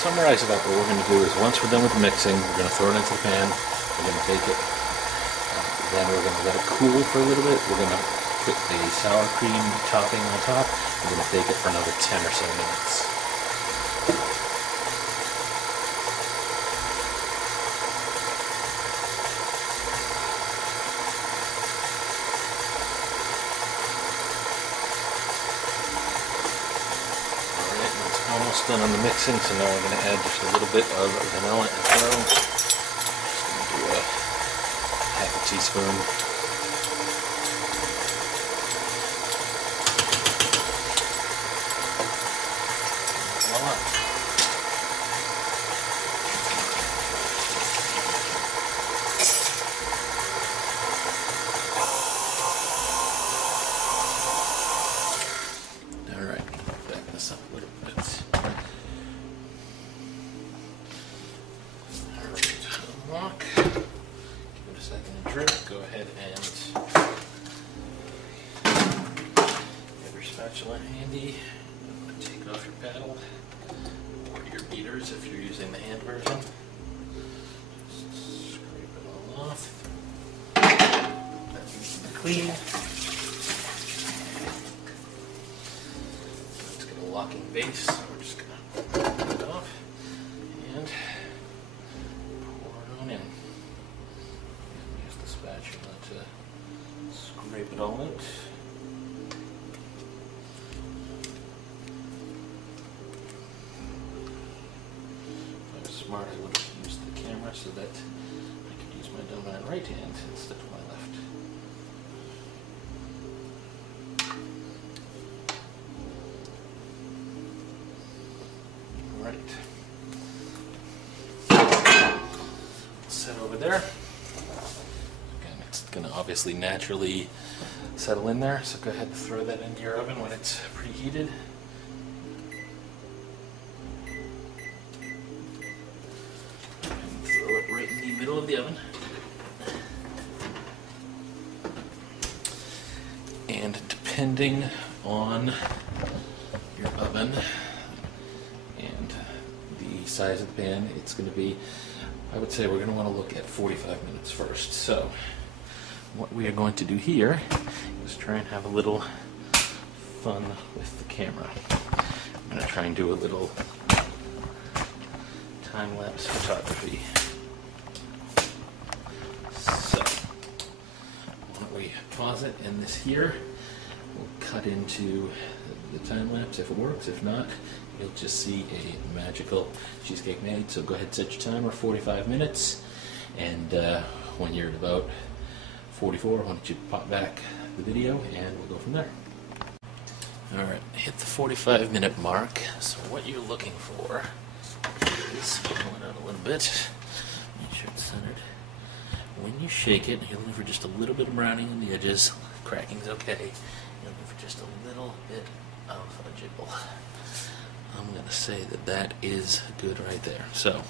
summarize about what we're going to do is once we're done with the mixing, we're going to throw it into the pan, we're going to bake it, then we're going to let it cool for a little bit, we're going to put the sour cream topping on top, we're going to bake it for another 10 or so minutes. Almost done on the mixing, so now we're going to add just a little bit of vanilla as well. Just going to do a half a teaspoon. Voila. Alright, back this up a little bit. Unlock. Give it a second to drip. Go ahead and have your spatula handy. Take off your paddle or your beaters if you're using the hand version. Just scrape it all off. That's nice and clean. Let's get a locking base. We're just going to pull it off and in. Use the spatula to scrape it all out. If I was smart, I would have used the camera so that I could use my dominant right hand instead of my left. All right. Set over there. Again, it's going to obviously naturally settle in there, so go ahead and throw that into your oven when it's preheated. And throw it right in the middle of the oven. And depending on your oven and the size of the pan, it's going to be, I would say we're going to want to look at 45 minutes first. So what we are going to do here is try and have a little fun with the camera. I'm going to try and do a little time-lapse photography. So why don't we pause it, and this here will cut into the time-lapse if it works. If not, you'll just see a magical cheesecake made. So go ahead and set your timer, 45 minutes, and when you're at about 44, why don't you pop back the video and we'll go from there. Alright, hit the 45-minute mark. So what you're looking for is, pull it out a little bit, make sure it's centered. When you shake it, you're looking for just a little bit of browning on the edges. Cracking's okay. You're looking for just a little bit of a jiggle. I'm going to say that that is good right there. So,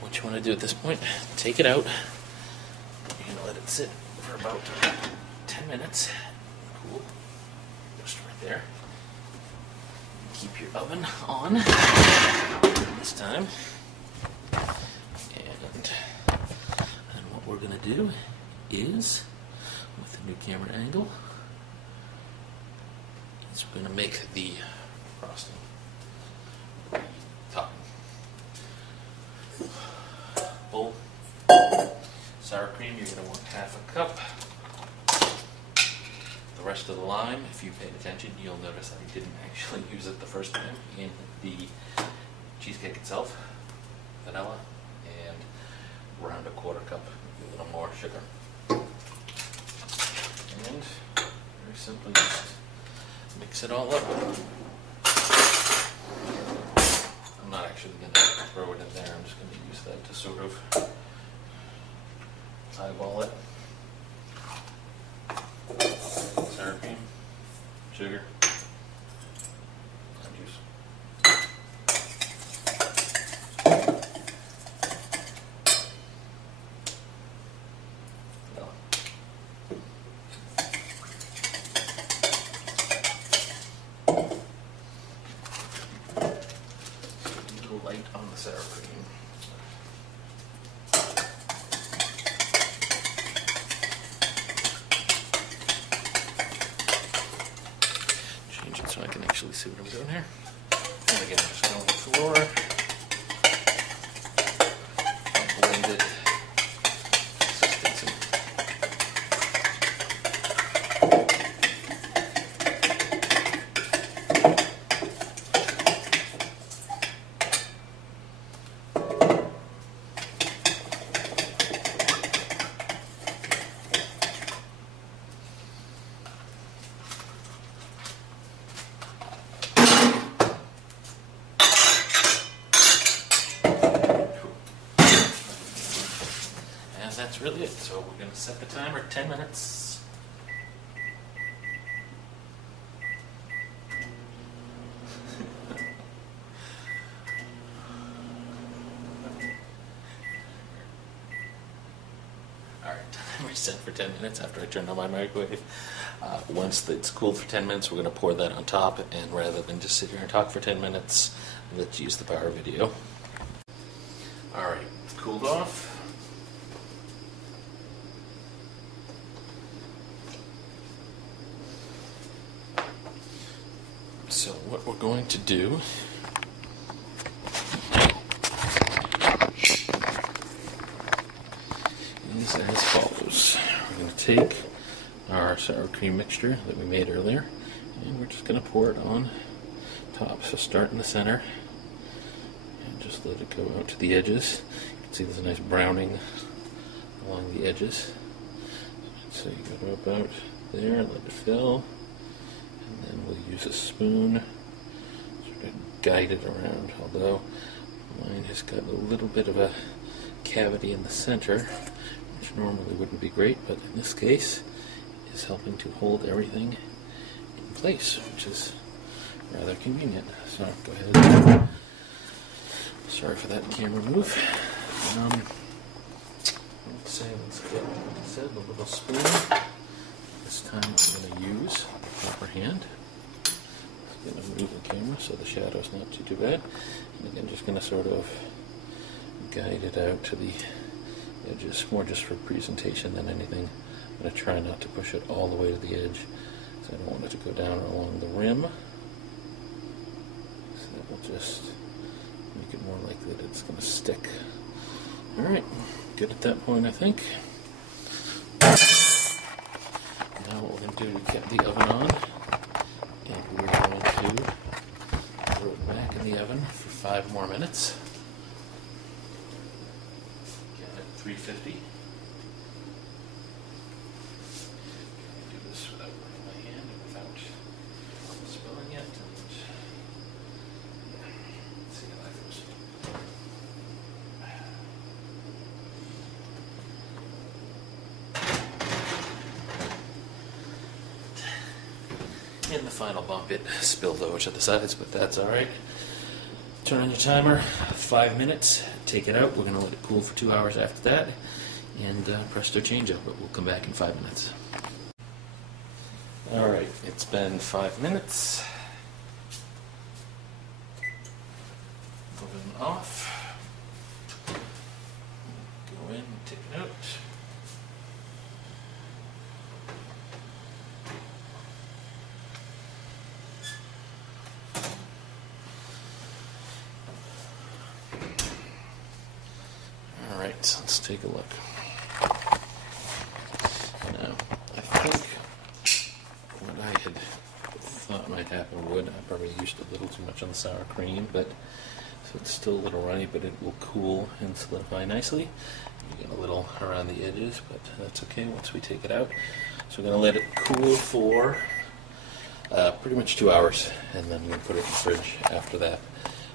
what you want to do at this point, take it out. You're going to let it sit for about 10 minutes. Cool. Just right there. Keep your oven on this time. And what we're going to do is, with the new camera angle, is we're going to make the frosting topping. Bowl. Sour cream, you're going to want half a cup. The rest of the lime, if you paid attention, you'll notice I didn't actually use it the first time in the cheesecake itself. Vanilla, and around a quarter cup, a little more sugar. And very simply just mix it all up. I'm not actually going to throw it in there, I'm just going to use that to sort of eyeball it. Sour cream, sugar, lime juice. Vanilla. actually see what I'm doing here. And again, just go on the floor. Blended consistency. That's really it. So we're going to set the timer 10 minutes. Alright, timer set for 10 minutes after I turned on my microwave. Once it's cooled for 10 minutes, we're going to pour that on top, and rather than just sit here and talk for 10 minutes, let's use the power video. Alright, it's cooled off. So what we're going to do is as follows. We're going to take our sour cream mixture that we made earlier, and we're just going to pour it on top. So start in the center and just let it go out to the edges. You can see there's a nice browning along the edges. So you go about there, let it fill. And then we'll use a spoon, sort of guide it around, although mine has got a little bit of a cavity in the center, which normally wouldn't be great, but in this case is helping to hold everything in place, which is rather convenient. So go ahead. Sorry for that camera move. Let's get, like I said, a little spoon. This time I'm going to use the proper hand. I'm going to move the camera so the shadow's not too bad. And again, just going to sort of guide it out to the edges, more just for presentation than anything. I'm going to try not to push it all the way to the edge, so I don't want it to go down along the rim. So that will just make it more likely that it's going to stick. Alright, good at that point, I think. Now what we're going to do is get the oven on, and we're going to throw it back in the oven for 5 more minutes. Again at 350. Do this without burning my hand and without spilling it. And let's see how that goes. In the final bump, it spilled over to the sides, but that's alright. Turn on your timer, 5 minutes, take it out. We're going to let it cool for 2 hours after that, and presto change up, but we'll come back in 5 minutes. Alright, it's been 5 minutes. Oven off. Go in and take it out. Alright, let's take a look. Now, I think what I had thought might happen would, I probably used a little too much on the sour cream, but so it's still a little runny, but it will cool and solidify nicely. You get a little around the edges, but that's okay once we take it out. So we're going to let it cool for pretty much 2 hours, and then we'll put it in the fridge after that.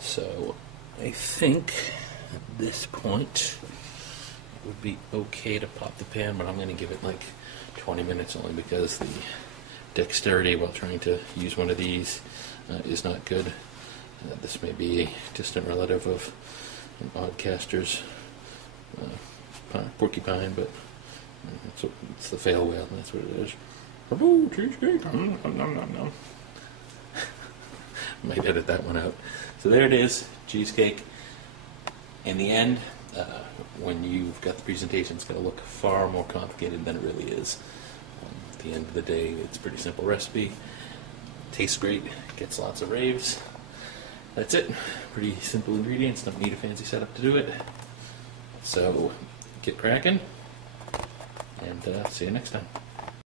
So I think at this point it would be okay to pop the pan, but I'm going to give it like 20 minutes only because the dexterity while trying to use one of these is not good. This may be a distant relative of an oddcaster's porcupine, but it's the fail whale, and that's what it is. Oh, cheesecake! Might edit that one out. So there it is, cheesecake. In the end, when you've got the presentation, it's going to look far more complicated than it really is. At the end of the day, it's a pretty simple recipe. Tastes great, gets lots of raves. That's it. Pretty simple ingredients, don't need a fancy setup to do it. So get cracking, and see you next time.